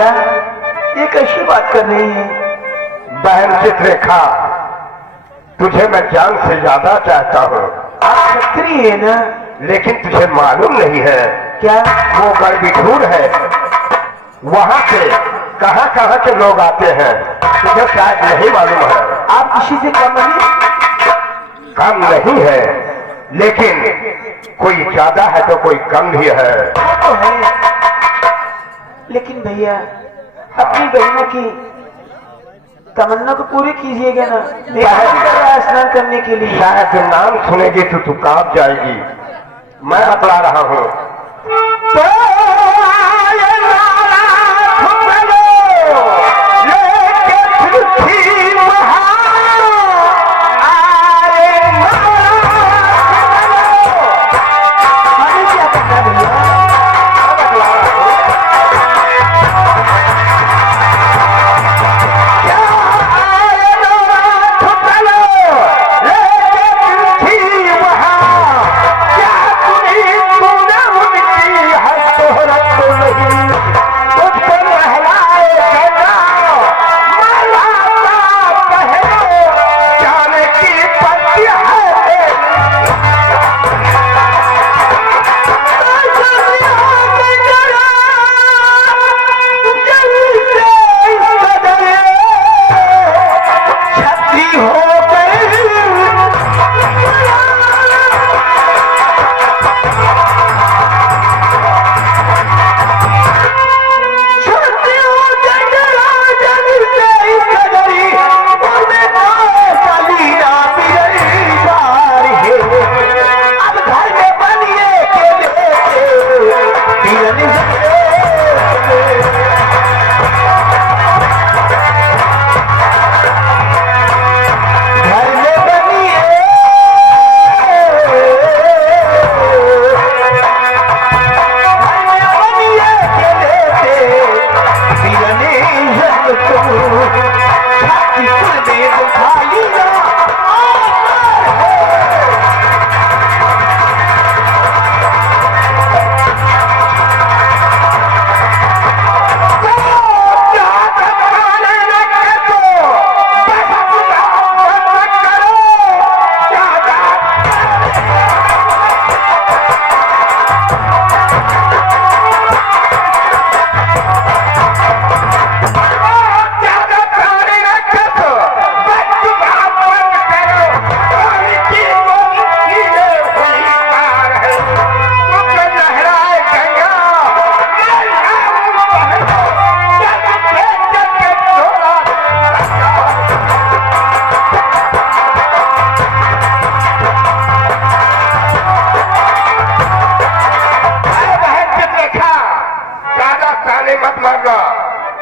भैया ये कैसी बात कर रही है? बहन चित्ररेखा, तुझे मैं जान से ज्यादा चाहता हूँ। आप क्षत्रिय है ना? लेकिन तुझे मालूम नहीं है क्या? वो गढ़बिठूर है, वहाँ से कहाँ कहाँ के लोग आते हैं, तुझे शायद नहीं मालूम है। आप किसी से कम नहीं? कम नहीं है, लेकिन कोई ज्यादा है तो कोई कम भी है। वो तो है, लेकिन भैया अपनी बहनों की तमन्ना को पूरी कीजिएगा ना। स्नान करने के लिए शायद नाम सुनेगी तो तू कांप जाएगी। मैं बतला रहा हूँ।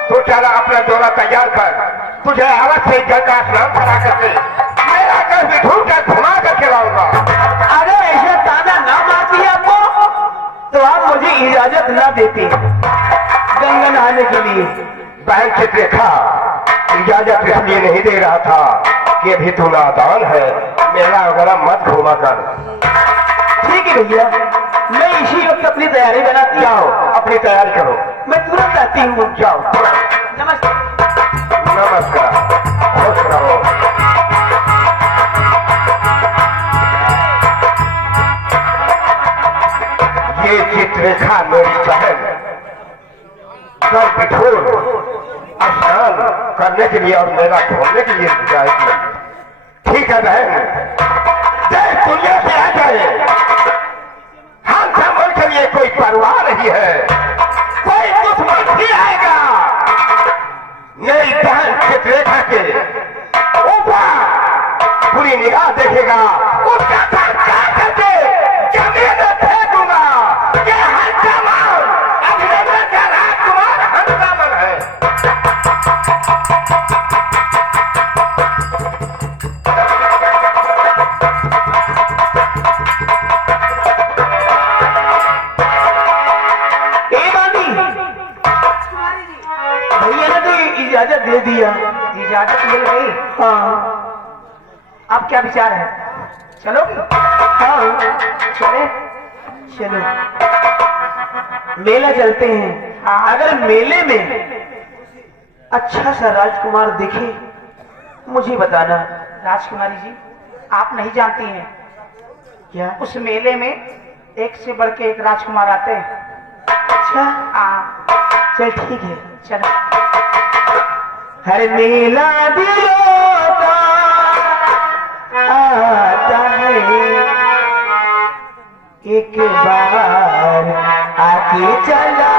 तो चला अपना जोड़ा तैयार कर, तुझे अवश्य से जल का स्नान करा करके मेरा घर भी ढूंढ कर घुमा कर खिलाऊंगा। अरे ऐसा ताना ना मारती आपको तो आप मुझे इजाजत ना देती गंगा नहाने के लिए। बहन चित्ररेखा, इजाजत इसलिए नहीं दे रहा था कि अभी तू नादान है, मेला वगैरह मत घुमा कर। ठीक है भैया, मैं इसी वक्त अपनी तैयारी बनाती जाओ अपनी तैयारी करो, मैं तुरंत आती हूँ। जाओ। नमस्कार। नमस्कार, खुश रहो। ये चित्ररेखा मेरी बहन गढ़बिठूर स्नान करने के लिए और मेला घूमने के लिए जाएगी। ठीक है बहन, देश दुनिया से आ जाए, हम समझ के लिए कोई परवाह नहीं है, कोई दुश्मन भी आएगा मेरी बहन चित्ररेखा के ऊपर पूरी निगाह देखेगा, उसका सर काट करके जमीन में फेंकूंगा। ये हंसामन अभिनंदन का राजकुमार हंसामन है। भैया ने तो इजाजत दे दिया। इजाजत मिल गई? हाँ। अब क्या विचार है, चलोगी? हाँ चले, चलो मेला चलते हैं। अगर मेले में अच्छा सा राजकुमार दिखे मुझे बताना। राजकुमारी जी, आप नहीं जानती हैं क्या? उस मेले में एक से बढ़ के एक राजकुमार आते हैं। अच्छा हाँ, चल ठीक है, चलो। हर मेला दिलों का आता है, एक बार आके चला